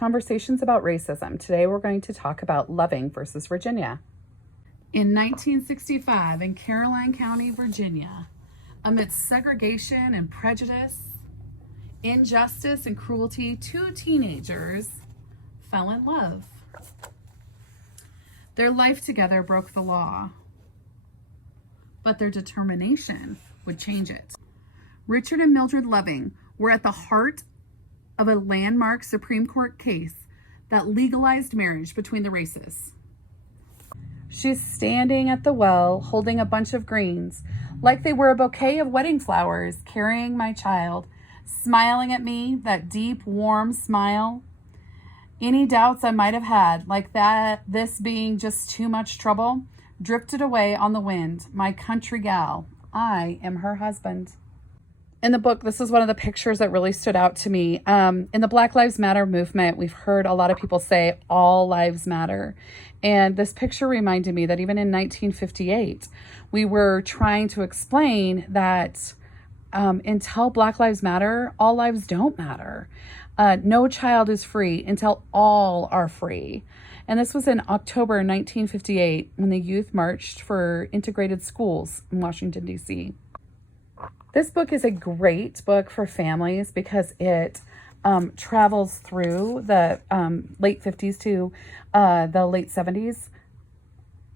Conversations about Racism. Today we're going to talk about Loving versus Virginia. In 1965 in Caroline County, Virginia, amidst segregation and prejudice, injustice and cruelty, two teenagers fell in love. Their life together broke the law, but their determination would change it. Richard and Mildred Loving were at the heart of a landmark Supreme Court case that legalized marriage between the races. She's standing at the well, holding a bunch of greens, like they were a bouquet of wedding flowers, carrying my child, smiling at me, that deep, warm smile. Any doubts I might have had, like that this being just too much trouble, drifted away on the wind. My country gal, I am her husband. In the book, this is one of the pictures that really stood out to me. In the Black Lives Matter movement, we've heard a lot of people say all lives matter. And this picture reminded me that even in 1958, we were trying to explain that until Black Lives Matter, all lives don't matter. No child is free until all are free. And this was in October 1958 when the youth marched for integrated schools in Washington, D.C. This book is a great book for families because it travels through the late 50s to the late 70s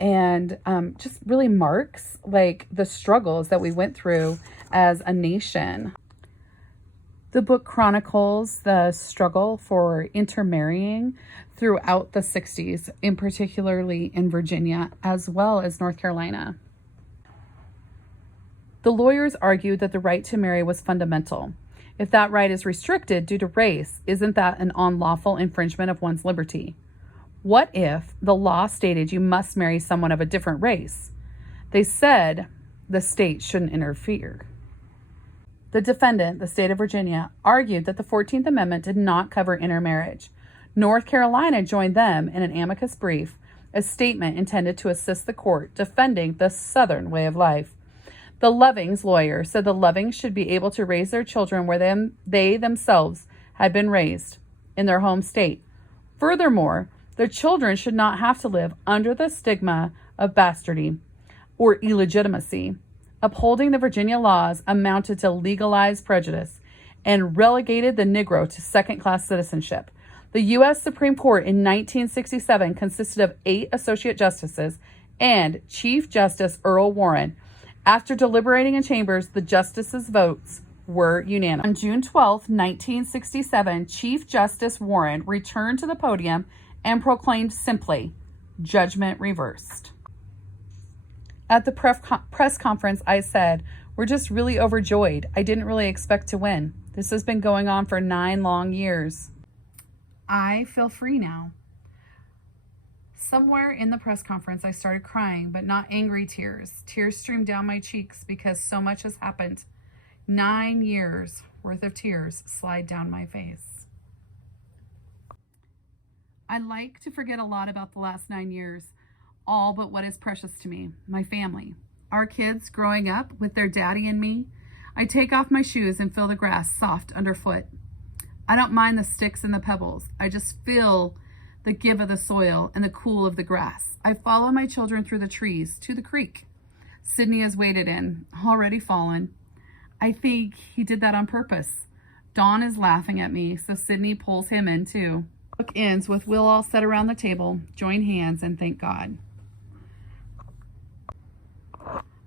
and just really marks like the struggles that we went through as a nation. The book chronicles the struggle for intermarrying throughout the 60s, in particularly in Virginia, as well as North Carolina. The lawyers argued that the right to marry was fundamental. If that right is restricted due to race, isn't that an unlawful infringement of one's liberty? What if the law stated you must marry someone of a different race? They said the state shouldn't interfere. The defendant, the state of Virginia, argued that the 14th Amendment did not cover intermarriage. North Carolina joined them in an amicus brief, a statement intended to assist the court defending the Southern way of life. The Lovings lawyer said the Lovings should be able to raise their children where they themselves had been raised, in their home state. Furthermore, their children should not have to live under the stigma of bastardy or illegitimacy. Upholding the Virginia laws amounted to legalized prejudice and relegated the Negro to second-class citizenship. The U.S. Supreme Court in 1967 consisted of 8 associate justices and Chief Justice Earl Warren. After deliberating in chambers, the justices' votes were unanimous. On June 12, 1967, Chief Justice Warren returned to the podium and proclaimed simply, "Judgment reversed." At the press conference, I said, "We're just really overjoyed. I didn't really expect to win. This has been going on for 9 long years. I feel free now." Somewhere in the press conference, I started crying, but not angry tears. Tears streamed down my cheeks because so much has happened. 9 years worth of tears slide down my face. I like to forget a lot about the last 9 years, all but what is precious to me, my family. Our kids growing up with their daddy and me. I take off my shoes and feel the grass soft underfoot. I don't mind the sticks and the pebbles. I just feel the give of the soil and the cool of the grass. I follow my children through the trees to the creek. Sydney has waded in, already fallen. I think he did that on purpose. Dawn is laughing at me, so Sydney pulls him in too. The book ends with we'll all sit around the table, join hands, and thank God.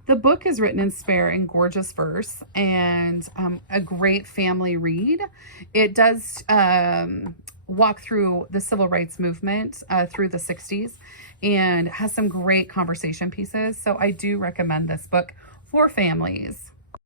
The book is written in spare and gorgeous verse and a great family read. It does walk through the civil rights movement through the 60s and has some great conversation pieces. So I do recommend this book for families.